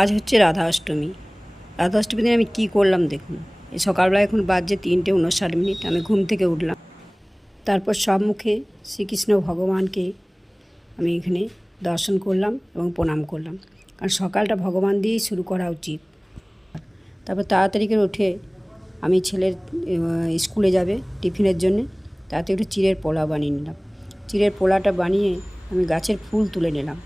আজ হচ্ছে রাধা অষ্টমী রাধা অষ্টমী দিনে আমি কী করলাম দেখুন। এই সকালবেলা এখন বাজছে তিনটে উনষাট মিনিট, আমি ঘুম থেকে উঠলাম। তারপর সব মুখে শ্রীকৃষ্ণ ভগবানকে আমি এখানে দর্শন করলাম এবং প্রণাম করলাম। কারণ সকালটা ভগবান দিয়েই শুরু করা উচিত। তারপর তাড়াতাড়ি করে উঠে আমি ছেলের স্কুলে যাবে টিফিনের জন্যে। তাতে একটু চিড়ের পোলা বানিয়ে নিলাম। চিড়ের পোলাটা বানিয়ে আমি গাছের ফুল তুলে নিলাম।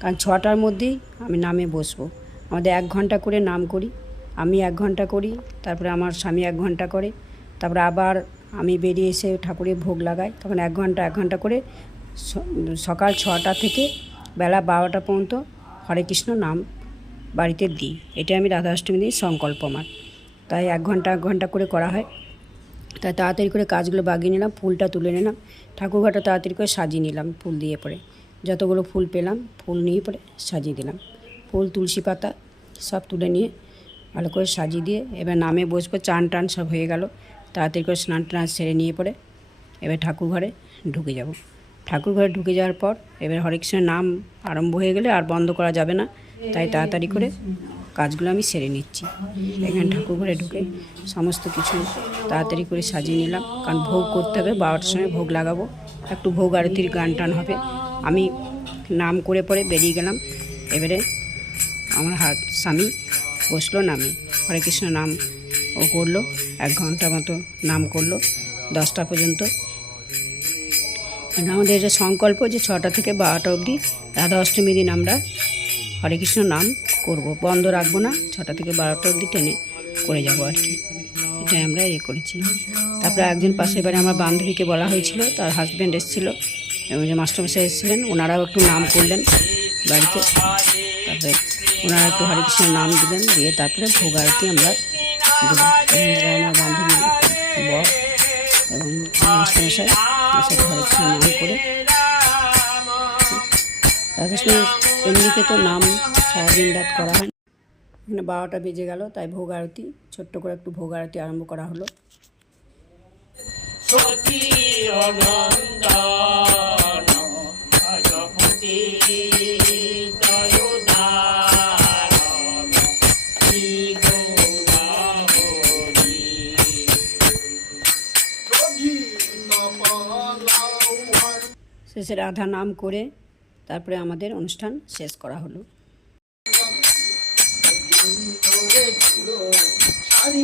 কারণ ছটার মধ্যেই আমি নামে বসবো। আমাদের এক ঘণ্টা করে নাম করি, আমি এক ঘণ্টা করি, তারপরে আমার স্বামী এক ঘণ্টা করে, তারপরে আবার আমি বেরিয়ে এসে ঠাকুরের ভোগ লাগাই, তখন এক ঘণ্টা এক ঘণ্টা করে সকাল ছটা থেকে বেলা বারোটা পর্যন্ত হরে কৃষ্ণ নাম বাড়িতে দিই। এটা আমি রাধা অষ্টমী দিই সংকল্প আমার। তাই এক ঘণ্টা এক ঘণ্টা করে করা হয়। তাই তাড়াতাড়ি করে কাজগুলো বাগিয়ে নিলাম, ফুলটা তুলে নিলাম ঠাকুরঘরটা তাড়াতাড়ি করে সাজিয়ে নিলাম ফুল দিয়ে পরে। যতগুলো ফুল পেলাম, ফুল নিয়ে পরে সাজিয়ে দিলাম। ফুল, তুলসী পাতা সব তুলে নিয়ে ভালো করে সাজিয়ে দিয়ে এবার নামে বসবো, চান টান সব হয়ে গেল। তাড়াতাড়ি করে স্নান টান সেরে নিয়ে পরে এবার ঠাকুর ঘরে ঢুকে যাব। ঠাকুর ঘরে ঢুকে যাওয়ার পর এবার হরেকৃষ্ণের নাম আরম্ভ হয়ে গেলে আর বন্ধ করা যাবে না। তাই তাড়াতাড়ি করে কাজগুলো আমি সেরে নিচ্ছি। এখানে ঠাকুর ঘরে ঢুকে সমস্ত কিছু তাড়াতাড়ি করে সাজিয়ে নিলাম। কারণ ভোগ করতে হবে, বারোটার সময় ভোগ লাগাবো। একটু ভোগ আরতির গান টান হবে। আমি নাম করে পরে বেরিয়ে গেলাম। এবারে আমার হাত স্বামী বসল নামে। হরে কৃষ্ণ নাম ও করল। এক ঘণ্টা মতো নাম করল। দশটা পর্যন্ত। আমাদের এটা সংকল্প যে ছটা থেকে বারোটা অবধি, রাধা অষ্টমী দিন আমরা হরে কৃষ্ণ নাম করব। বন্ধ রাখব না, ছটা থেকে বারোটা অবধি টেনে করে যাব আর কি। এটাই আমরা এ করেছি। তারপরে একজন পাশের বাড়ি আমার বান্ধবীকে বলা হয়েছিল, তার হাজব্যান্ড এসেছিল। এবং যে মাস্টারমশাই এসেছিলেন, ওনারাও একটু নাম করলেন বাড়িতে। তারপরে ওনারা একটু হরে কৃষ্ণের নাম দিলেন দিয়ে তারপরে ভোগ আরতি আমরা আমার বান্ধবী বর এবং মাস্টারমশাই এসে হরে কৃষ্ণ নাম করে। এমনিতে তো নাম সারাদিন রাত করা হয় এখানে বারোটা বেজে গেল, তাই ভোগ আরতি ছোট্ট করে একটু ভোগ আরতি আরম্ভ করা হলো। শেষে রাধা নাম করে তারপরে আমাদের অনুষ্ঠান শেষ করা হলো সারি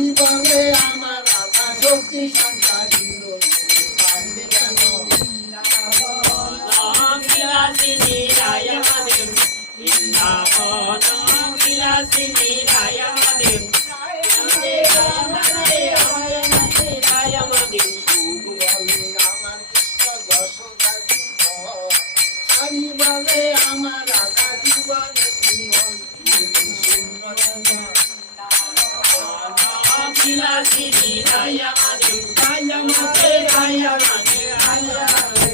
Shri Raya Madhu, Raya Madhu, Raya Madhu, Raya Madhu.